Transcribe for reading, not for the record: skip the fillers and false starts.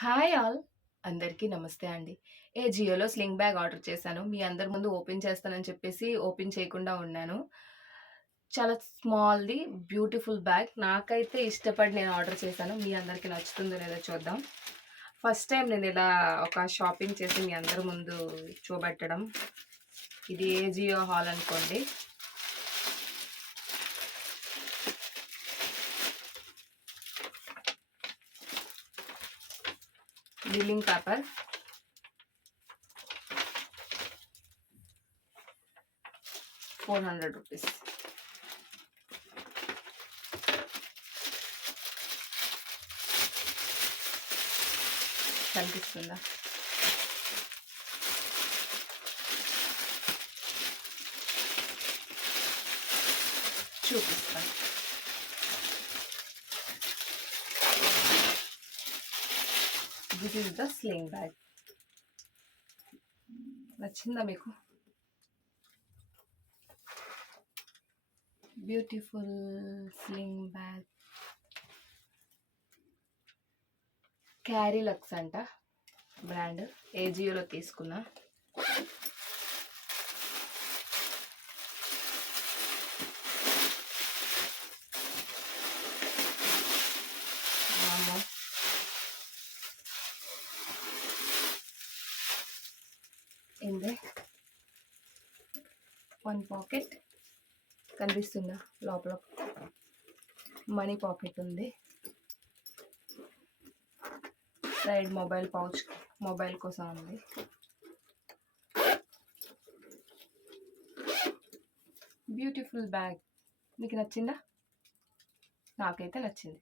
Hi all! అందరికీ నమస్తే అండి. జియోలో స్లింగ్ బ్యాగ్ ఆర్డర్ చేశాను. మీ అందరి ముందు ఓపెన్ చేస్తానని చెప్పేసి ఓపెన్ చేయకుండా ఉన్నాను. చాలా స్మాల్‌ది బ్యూటిఫుల్ బ్యాగ్. నాకైతే ఇష్టపడి నేను ఆర్డర్ చేశాను. మీ అందరికి నచ్చుతుందో లేదో చూద్దాం. ఫస్ట్ టైం నేను ఇలా ఒక షాపింగ్ చేసి మీ అందరి ముందు చూపెట్టడం. ఇది జియో హాల్ అనుకోండి. Billing paper. ₹400. కనిపిస్తుందా? చూపిస్తాను. This is the sling bag. నచ్చిందా మీకు? Beautiful sling bag. Carry lux అంట బ్రాండ్. ఏజియోలో తీసుకున్నా. ఇందే వన్ పాకెట్ కనిపిస్తుందా? లోపల మనీ పాకెట్ ఉంది. సైడ్ మొబైల్ పౌచ్, మొబైల్ కోసం ఉంది. Beautiful bag. మీకు నచ్చిందా? నాకైతే నచ్చింది.